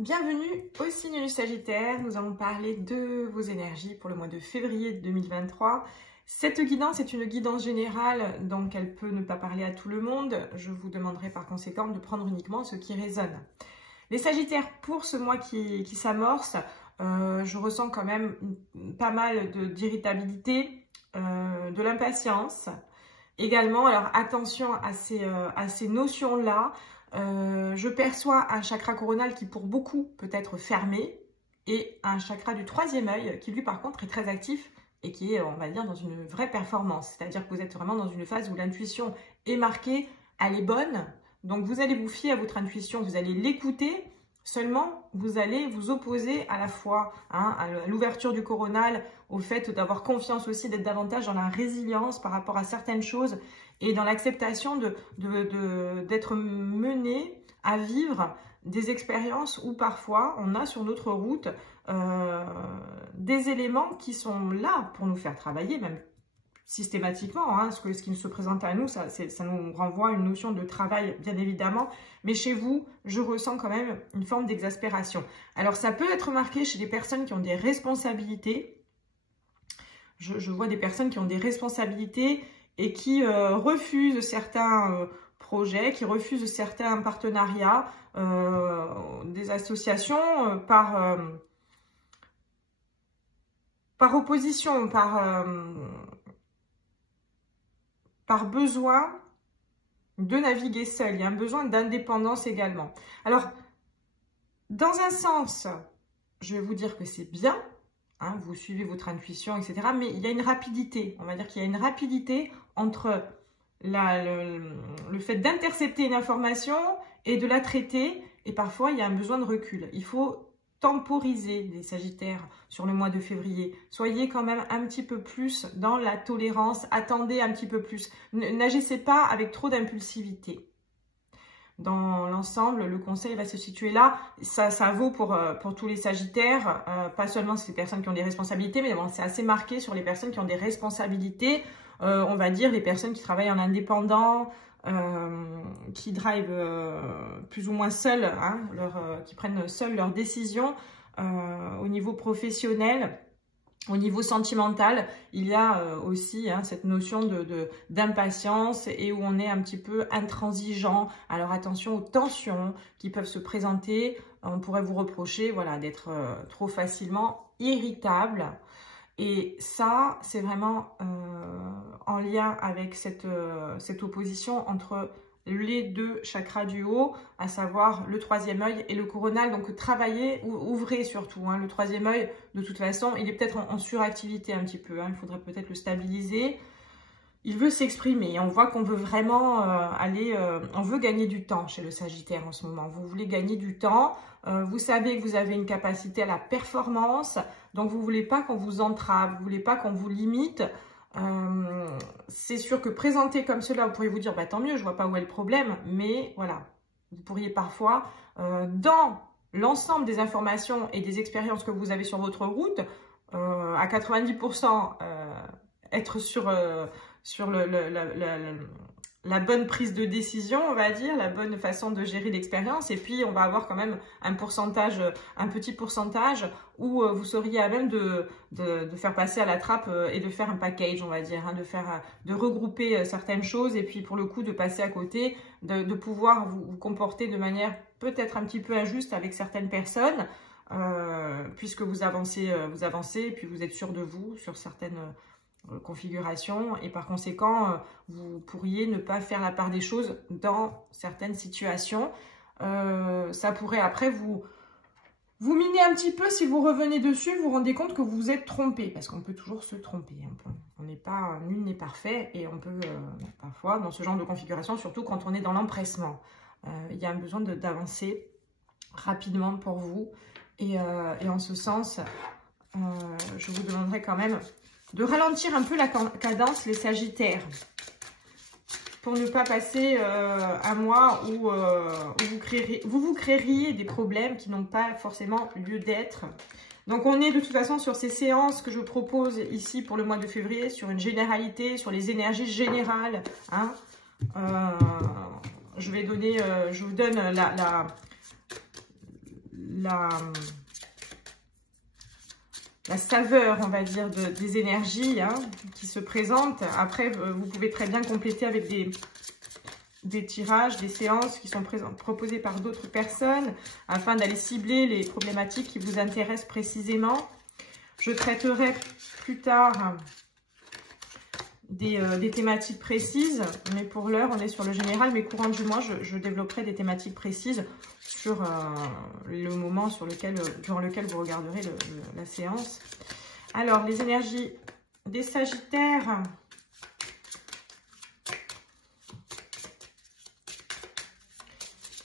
Bienvenue au signe du Sagittaire. Nous allons parler de vos énergies pour le mois de février 2023. Cette guidance est une guidance générale, donc elle peut ne pas parler à tout le monde. Je vous demanderai par conséquent de prendre uniquement ce qui résonne. Les Sagittaires, pour ce mois qui s'amorce, je ressens quand même pas mal d'irritabilité, de l'impatience. Également, alors attention à ces notions-là. Je perçois un chakra coronal qui pour beaucoup peut être fermé et un chakra du troisième œil qui lui par contre est très actif et qui est, on va dire, dans une vraie performance. C'est-à-dire que vous êtes vraiment dans une phase où l'intuition est marquée, elle est bonne. Donc vous allez vous fier à votre intuition, vous allez l'écouter. Seulement, vous allez vous opposer à la fois à l'ouverture du coronal, au fait d'avoir confiance aussi, d'être davantage dans la résilience par rapport à certaines choses et dans l'acceptation d'être mené à vivre des expériences où parfois on a sur notre route des éléments qui sont là pour nous faire travailler, même systématiquement, ce qui se présente à nous, ça nous renvoie à une notion de travail, bien évidemment. Mais chez vous, je ressens quand même une forme d'exaspération. Alors, ça peut être marqué chez des personnes qui ont des responsabilités. Je vois des personnes qui ont des responsabilités et qui refusent certains projets, qui refusent certains partenariats, des associations par opposition, par besoin de naviguer seul. Il y a un besoin d'indépendance également. Alors, dans un sens, je vais vous dire que c'est bien, vous suivez votre intuition, etc. Mais il y a une rapidité. On va dire qu'il y a une rapidité entre le fait d'intercepter une information et de la traiter. Et parfois, il y a un besoin de recul. Il faut temporiser les Sagittaires sur le mois de février. Soyez quand même un petit peu plus dans la tolérance. Attendez un petit peu plus. N'agissez pas avec trop d'impulsivité. Dans l'ensemble, le conseil va se situer là. Ça vaut pour tous les Sagittaires, pas seulement ces personnes qui ont des responsabilités, mais bon, c'est assez marqué sur les personnes qui ont des responsabilités. On va dire les personnes qui travaillent en indépendant, qui drivent plus ou moins seuls, qui prennent seuls leurs décisions au niveau professionnel. Au niveau sentimental, il y a aussi cette notion d'impatience et où on est un petit peu intransigeant. Alors attention aux tensions qui peuvent se présenter. On pourrait vous reprocher d'être trop facilement irritable. Et ça, c'est vraiment en lien avec cette opposition entre les deux chakras du haut, à savoir le troisième œil et le coronal. Donc travaillez, ouvrez surtout. Le troisième œil, de toute façon, il est peut-être en suractivité un petit peu. Il faudrait peut-être le stabiliser. Il veut s'exprimer. On voit qu'on veut vraiment on veut gagner du temps chez le Sagittaire en ce moment. Vous voulez gagner du temps. Vous savez que vous avez une capacité à la performance. Donc vous ne voulez pas qu'on vous entrave. Vous ne voulez pas qu'on vous limite. C'est sûr que présenté comme cela, vous pourriez vous dire tant mieux, je vois pas où est le problème, mais voilà, vous pourriez parfois dans l'ensemble des informations et des expériences que vous avez sur votre route, à 90% être sur la bonne prise de décision, on va dire, la bonne façon de gérer l'expérience. Et puis, on va avoir quand même un petit pourcentage où vous seriez à même de faire passer à la trappe et de faire un package, on va dire, de regrouper certaines choses et puis pour le coup de passer à côté, de pouvoir vous comporter de manière peut-être un petit peu injuste avec certaines personnes, puisque vous avancez et puis vous êtes sûr de vous sur certaines configuration et par conséquent vous pourriez ne pas faire la part des choses dans certaines situations. Ça pourrait après vous miner un petit peu. Si vous revenez dessus, vous vous rendez compte que vous vous êtes trompé, parce qu'on peut toujours se tromper, on n'est pas, nul n'est parfait et on peut parfois dans ce genre de configuration, surtout quand on est dans l'empressement, il y a un besoin d'avancer rapidement pour vous et en ce sens je vous demanderai quand même de ralentir un peu la cadence, les Sagittaires, pour ne pas passer un mois où vous vous créeriez des problèmes qui n'ont pas forcément lieu d'être. Donc on est de toute façon sur ces séances que je propose ici pour le mois de février, sur une généralité, sur les énergies générales. Je vous donne saveur, on va dire, des énergies hein, qui se présentent. Après, vous pouvez très bien compléter avec des tirages, des séances qui sont proposées par d'autres personnes afin d'aller cibler les problématiques qui vous intéressent précisément. Je traiterai plus tard des thématiques précises, mais pour l'heure, on est sur le général. Mais courant du mois, je développerai des thématiques précises sur le moment durant lequel vous regarderez la séance. Alors, les énergies des Sagittaires.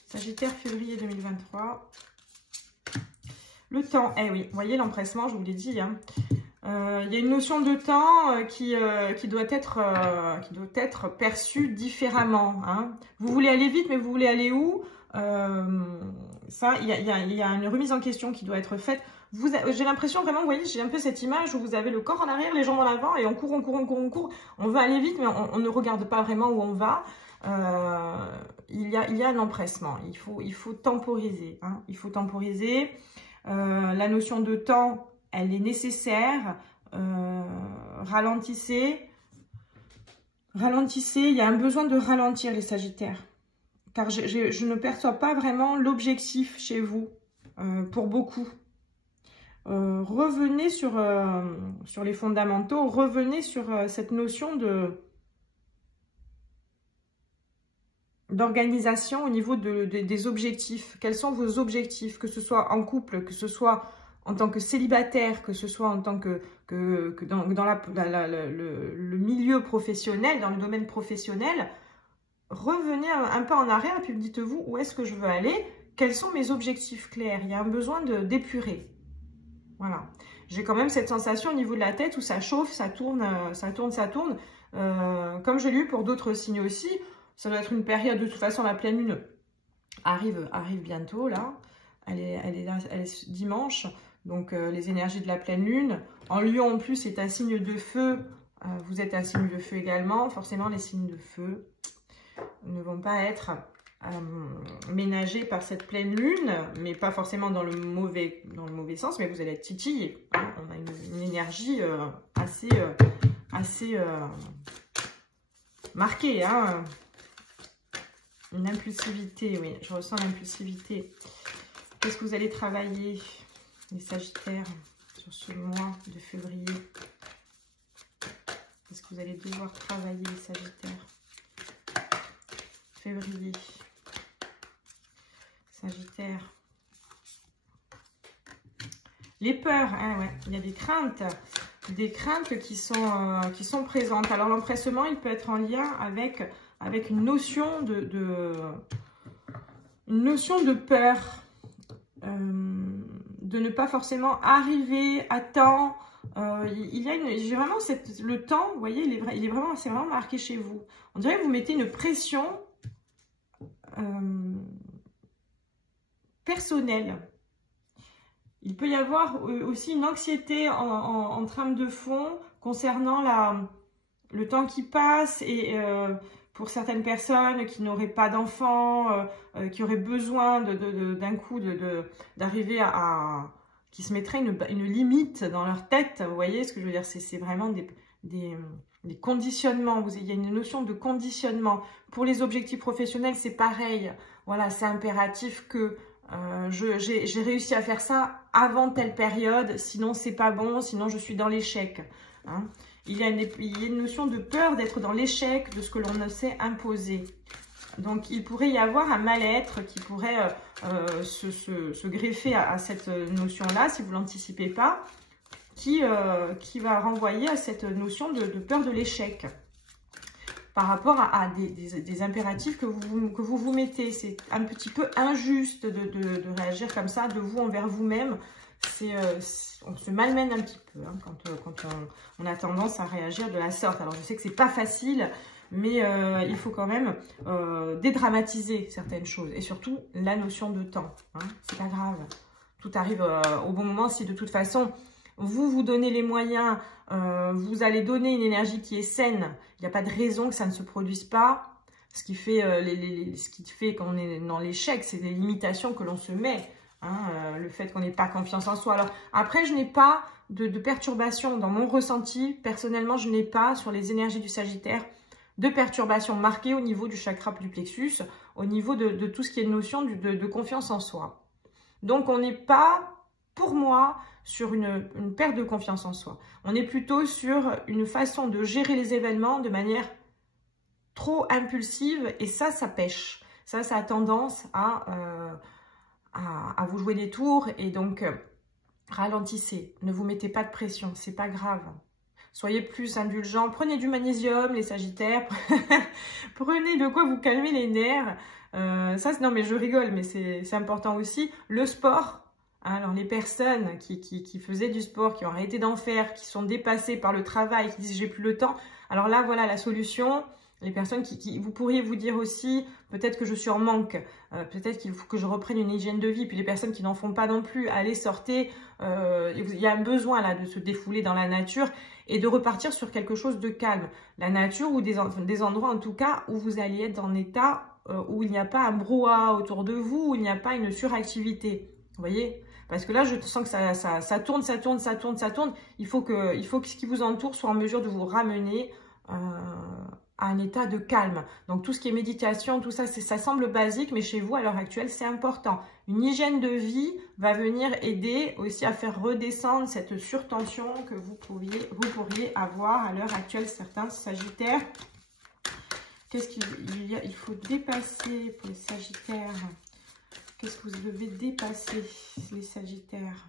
Sagittaire, février 2023. Le temps, eh oui, vous voyez l'empressement, je vous l'ai dit. Hein. Il y a une notion de temps qui doit être perçue différemment. Hein. Vous voulez aller vite, mais vous voulez aller où? Ça, il y a une remise en question qui doit être faite. J'ai l'impression vraiment, vous voyez, j'ai un peu cette image où vous avez le corps en arrière, les jambes en avant, et on court, on court, on court, on court. On veut aller vite, mais on ne regarde pas vraiment où on va. Il y a un empressement. Il faut temporiser. Hein. Il faut temporiser. La notion de temps, elle est nécessaire. Ralentissez. Ralentissez. Il y a un besoin de ralentir, les Sagittaires. Car je ne perçois pas vraiment l'objectif chez vous, pour beaucoup. Revenez sur les fondamentaux. Revenez sur cette notion d'organisation au niveau des objectifs. Quels sont vos objectifs, que ce soit en couple, que ce soit en tant que célibataire, que ce soit en tant que dans le milieu professionnel, dans le domaine professionnel. Revenez un peu en arrière et puis dites-vous où est-ce que je veux aller, quels sont mes objectifs clairs. Il y a un besoin d'épurer. Voilà. J'ai quand même cette sensation au niveau de la tête où ça chauffe, ça tourne, ça tourne, ça tourne. Comme je l'ai eu pour d'autres signes aussi. Ça doit être une période, de toute façon, la pleine lune arrive bientôt, là. Elle est dimanche. Donc, les énergies de la pleine lune. En Lion, en plus, c'est un signe de feu. Vous êtes un signe de feu également. Forcément, les signes de feu ne vont pas être ménagés par cette pleine lune. Mais pas forcément dans le mauvais sens. Mais vous allez être titillés. Hein. On a une énergie assez marquée, hein. Une impulsivité, oui, je ressens l'impulsivité. Qu'est-ce que vous allez travailler, les Sagittaires, sur ce mois de février? Qu'est-ce que vous allez devoir travailler, les Sagittaires? Février. Sagittaire. Les peurs, hein, ouais. Il y a des craintes qui sont présentes. Alors, l'empressement, il peut être en lien avec une notion de peur, de ne pas forcément arriver à temps. J'ai vraiment le temps, vous voyez, c'est vraiment marqué chez vous. On dirait que vous mettez une pression personnelle. Il peut y avoir aussi une anxiété en trame de fond concernant le temps qui passe et pour certaines personnes qui n'auraient pas d'enfants, qui auraient besoin d'un coup d'arriver qui se mettraient une limite dans leur tête. Vous voyez ce que je veux dire? C'est vraiment des conditionnements. Il y a une notion de conditionnement. Pour les objectifs professionnels, c'est pareil. Voilà, c'est impératif que j'ai réussi à faire ça avant telle période, sinon c'est pas bon, sinon je suis dans l'échec. Hein. Il y a une notion de peur d'être dans l'échec de ce que l'on s'est imposé. Donc, il pourrait y avoir un mal-être qui pourrait se greffer à cette notion-là, si vous ne l'anticipez pas, qui va renvoyer à cette notion de peur de l'échec par rapport à des impératifs que vous mettez. C'est un petit peu injuste de réagir comme ça, de vous envers vous-même. On se malmène un petit peu hein, quand on a tendance à réagir de la sorte. Alors, je sais que c'est pas facile, mais il faut quand même dédramatiser certaines choses. Et surtout, la notion de temps. Hein, c'est pas grave. Tout arrive au bon moment. Si de toute façon, vous donnez les moyens, vous allez donner une énergie qui est saine, il n'y a pas de raison que ça ne se produise pas. Ce qui fait qu'on est dans l'échec, c'est des limitations que l'on se met. Hein, le fait qu'on n'ait pas confiance en soi. Alors après, je n'ai pas de perturbation dans mon ressenti. Personnellement, je n'ai pas sur les énergies du Sagittaire de perturbation marquée au niveau du chakra du plexus, au niveau de tout ce qui est notion de confiance en soi. Donc on n'est pas, pour moi, sur une perte de confiance en soi. On est plutôt sur une façon de gérer les événements de manière trop impulsive et ça pêche. Ça a tendance à vous jouer des tours et donc ralentissez. Ne vous mettez pas de pression, c'est pas grave. Soyez plus indulgents. Prenez du magnésium, les Sagittaires. Prenez de quoi vous calmer les nerfs. Non mais je rigole, mais c'est important aussi. Le sport. Alors les personnes qui faisaient du sport, qui ont arrêté d'en faire, qui sont dépassées par le travail, qui disent j'ai plus le temps. Alors là, voilà la solution. Les personnes vous pourriez vous dire aussi, peut-être que je suis en manque, peut-être qu'il faut que je reprenne une hygiène de vie. Puis les personnes qui n'en font pas non plus, allez, sortez. Il y a un besoin là de se défouler dans la nature et de repartir sur quelque chose de calme. La nature ou des endroits en tout cas où vous allez être dans un état où il n'y a pas un brouhaha autour de vous, où il n'y a pas une suractivité. Vous voyez ? Parce que là, je sens que ça tourne. Il faut que ce qui vous entoure soit en mesure de vous ramener à un état de calme. Donc, tout ce qui est méditation, tout ça, ça semble basique, mais chez vous, à l'heure actuelle, c'est important. Une hygiène de vie va venir aider aussi à faire redescendre cette surtension que vous pourriez avoir à l'heure actuelle, certains Sagittaires. Qu'est-ce qu'il faut dépasser pour les Sagittaires? Qu'est-ce que vous devez dépasser, les Sagittaires,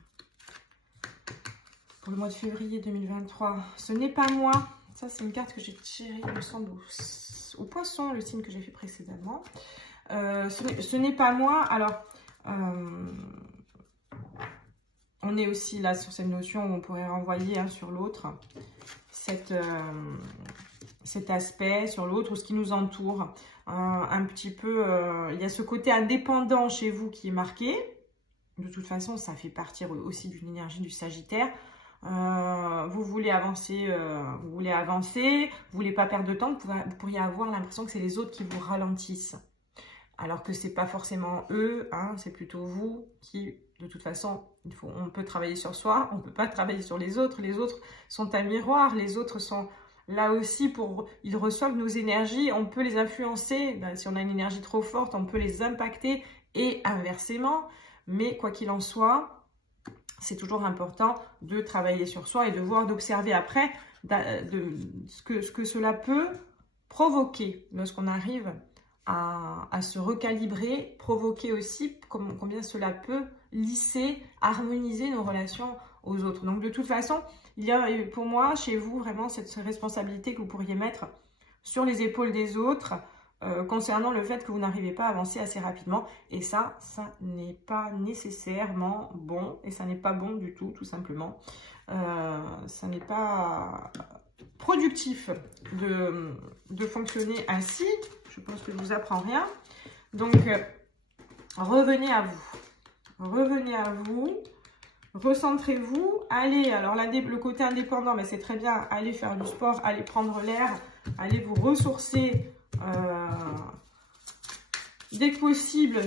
pour le mois de février 2023? Ce n'est pas moi. Ça, c'est une carte que j'ai tirée, il me semble, au Poisson, le signe que j'ai fait précédemment. Ce n'est pas moi. Alors, on est aussi là sur cette notion où on pourrait renvoyer sur l'autre cet aspect sur l'autre ou ce qui nous entoure. Un petit peu, il y a ce côté indépendant chez vous qui est marqué. De toute façon, ça fait partir aussi d'une énergie du Sagittaire. Vous voulez avancer, vous voulez pas perdre de temps, vous pourriez avoir l'impression que c'est les autres qui vous ralentissent. Alors que c'est pas forcément eux, hein, c'est plutôt vous qui, de toute façon, on peut travailler sur soi, on peut pas travailler sur les autres sont un miroir, les autres sont là aussi ils reçoivent nos énergies, on peut les influencer, si on a une énergie trop forte, on peut les impacter et inversement, mais quoi qu'il en soit, c'est toujours important de travailler sur soi et de voir, d'observer après ce que cela peut provoquer lorsqu'on arrive à se recalibrer, provoquer aussi combien cela peut lisser, harmoniser nos relations aux autres. Donc de toute façon, il y a pour moi, chez vous, vraiment cette responsabilité que vous pourriez mettre sur les épaules des autres concernant le fait que vous n'arrivez pas à avancer assez rapidement. Et ça n'est pas nécessairement bon et ça n'est pas bon du tout, tout simplement. Ça n'est pas productif de fonctionner ainsi. Je pense que je ne vous apprends rien. Donc, revenez à vous. Revenez à vous. Recentrez-vous. Allez, alors le côté indépendant, mais c'est très bien. Allez faire du sport, allez prendre l'air, allez vous ressourcer dès que possible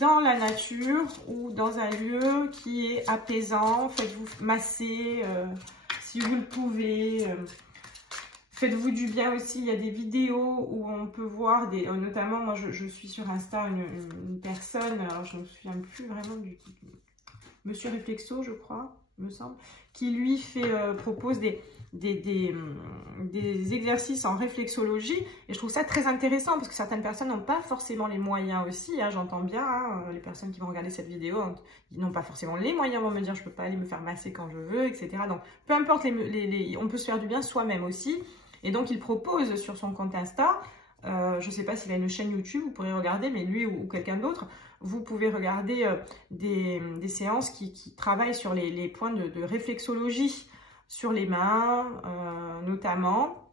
dans la nature ou dans un lieu qui est apaisant. Faites-vous masser si vous le pouvez. Faites-vous du bien aussi. Il y a des vidéos où on peut voir, notamment moi je suis sur Insta une personne, alors je ne me souviens plus vraiment du Monsieur Réflexo, je crois, me semble, qui lui propose des exercices en réflexologie. Et je trouve ça très intéressant parce que certaines personnes n'ont pas forcément les moyens aussi. Hein, j'entends bien, les personnes qui vont regarder cette vidéo, ils n'ont pas forcément les moyens, vont me dire je peux pas aller me faire masser quand je veux, etc. Donc, peu importe, on peut se faire du bien soi-même aussi. Et donc, il propose sur son compte Insta, je ne sais pas s'il a une chaîne YouTube, vous pourrez regarder, mais lui ou quelqu'un d'autre, vous pouvez regarder des séances qui travaillent sur les points de réflexologie sur les mains, notamment,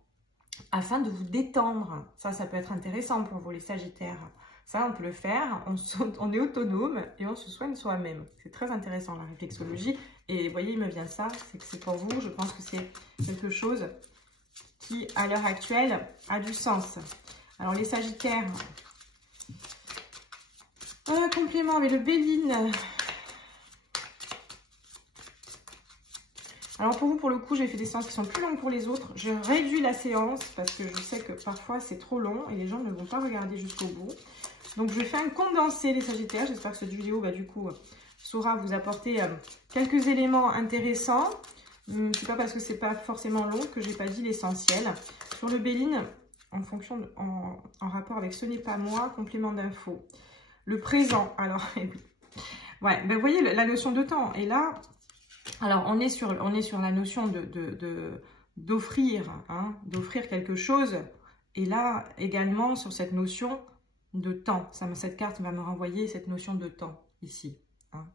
afin de vous détendre. Ça peut être intéressant pour vous, les Sagittaires. Ça, on peut le faire, on est autonome et on se soigne soi-même. C'est très intéressant, la réflexologie. Et vous voyez, il me vient ça, c'est que c'est pour vous. Je pense que c'est quelque chose qui, à l'heure actuelle, a du sens. Alors, les Sagittaires, complément avec le Béline, Alors pour vous, pour le coup, j'ai fait des séances qui sont plus longues pour les autres. Je réduis la séance parce que je sais que parfois c'est trop long et les gens ne vont pas regarder jusqu'au bout. Donc je fais un condensé les Sagittaires. J'espère que cette vidéo, du coup, saura vous apporter quelques éléments intéressants. C'est pas parce que c'est pas forcément long que j'ai pas dit l'essentiel. Sur le Béline, en rapport avec ce n'est pas moi, complément d'info. Le présent, alors, ouais, vous voyez la notion de temps. Et là, alors on est sur la notion d'offrir, hein, d'offrir quelque chose. Et là, également sur cette notion de temps. Cette carte va me renvoyer cette notion de temps, ici. Hein.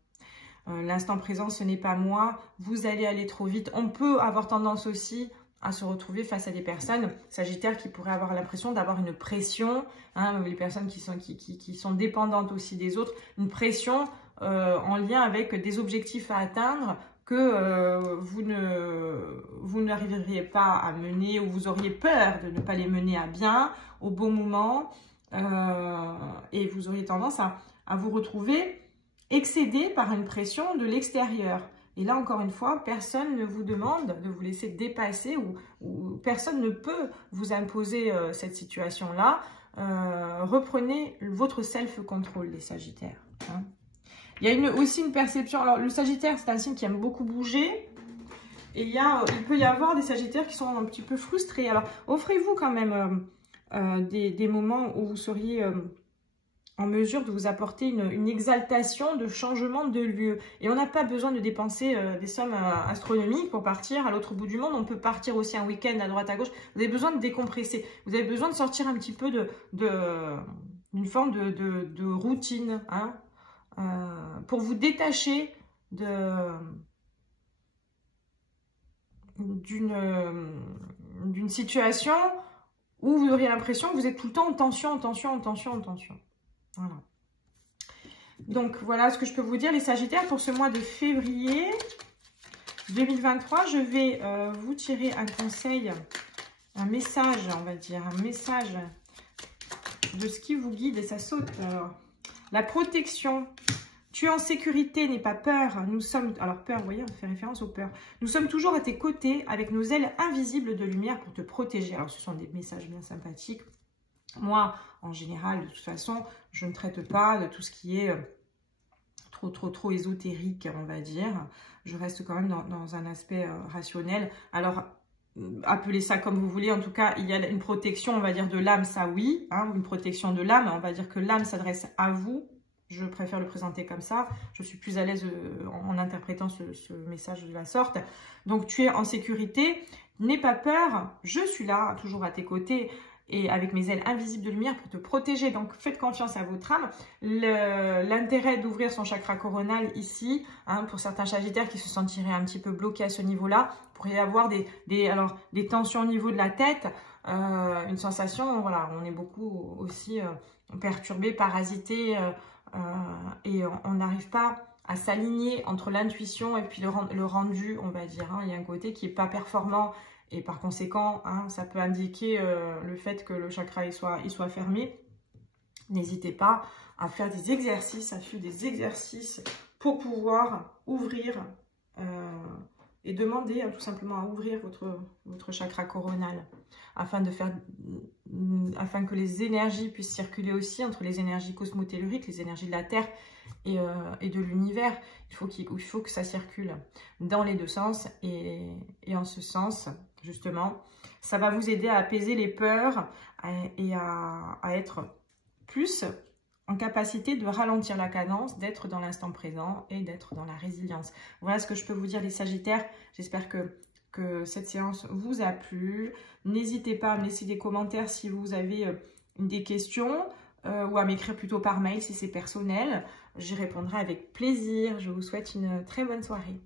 L'instant présent, ce n'est pas moi. Vous allez aller trop vite. On peut avoir tendance aussi à se retrouver face à des personnes Sagittaires qui pourraient avoir l'impression d'avoir une pression, hein, les personnes qui sont dépendantes aussi des autres, une pression en lien avec des objectifs à atteindre que vous n'arriveriez pas à mener ou vous auriez peur de ne pas les mener à bien au bon moment et vous auriez tendance à vous retrouver excédé par une pression de l'extérieur. Et là, encore une fois, personne ne vous demande de vous laisser dépasser ou personne ne peut vous imposer cette situation-là. Reprenez votre self-control, les Sagittaires. Hein. Il y a aussi une perception. Alors, le Sagittaire, c'est un signe qui aime beaucoup bouger. Et il peut y avoir des Sagittaires qui sont un petit peu frustrés. Alors, offrez-vous quand même des moments où vous seriez en mesure de vous apporter une exaltation de changement de lieu. Et on n'a pas besoin de dépenser des sommes astronomiques pour partir à l'autre bout du monde. On peut partir aussi un week-end à droite à gauche. Vous avez besoin de décompresser. Vous avez besoin de sortir un petit peu d'une forme de routine, hein, pour vous détacher d'une situation où vous auriez l'impression que vous êtes tout le temps en tension, en tension, en tension, en tension. Voilà. Donc, voilà ce que je peux vous dire, les Sagittaires, pour ce mois de février 2023. Je vais vous tirer un conseil, un message, on va dire, un message de ce qui vous guide et ça saute. Alors, la protection. Tu es en sécurité, n'aie pas peur. Nous sommes, alors peur, vous voyez, on fait référence aux peurs. Nous sommes toujours à tes côtés avec nos ailes invisibles de lumière pour te protéger. Alors, ce sont des messages bien sympathiques. Moi, en général, de toute façon, je ne traite pas de tout ce qui est trop ésotérique, on va dire. Je reste quand même dans un aspect rationnel. Alors, appelez ça comme vous voulez. En tout cas, il y a une protection, on va dire, de l'âme, ça oui. Hein, une protection de l'âme, on va dire que l'âme s'adresse à vous. Je préfère le présenter comme ça. Je suis plus à l'aise en interprétant ce message de la sorte. Donc, tu es en sécurité. N'aie pas peur. Je suis là, toujours à tes côtés. Et avec mes ailes invisibles de lumière pour te protéger. Donc, faites confiance à votre âme. L'intérêt d'ouvrir son chakra coronal ici, hein, pour certains Sagittaires qui se sentiraient un petit peu bloqués à ce niveau-là, il pourrait y avoir des tensions au niveau de la tête, une sensation, voilà, on est beaucoup aussi perturbé, parasité, et on n'arrive pas à s'aligner entre l'intuition et puis le rendu, on va dire. Hein. Il y a un côté qui n'est pas performant. Et par conséquent, hein, ça peut indiquer le fait que le chakra il soit fermé. N'hésitez pas à faire des exercices, pour pouvoir ouvrir et demander tout simplement à ouvrir votre chakra coronal afin que les énergies puissent circuler aussi entre les énergies cosmotelluriques, les énergies de la Terre et de l'univers. Il faut que ça circule dans les deux sens et en ce sens, justement, ça va vous aider à apaiser les peurs et à être plus en capacité de ralentir la cadence, d'être dans l'instant présent et d'être dans la résilience. Voilà ce que je peux vous dire, les Sagittaires. J'espère que cette séance vous a plu. N'hésitez pas à me laisser des commentaires si vous avez des questions ou à m'écrire plutôt par mail si c'est personnel. J'y répondrai avec plaisir. Je vous souhaite une très bonne soirée.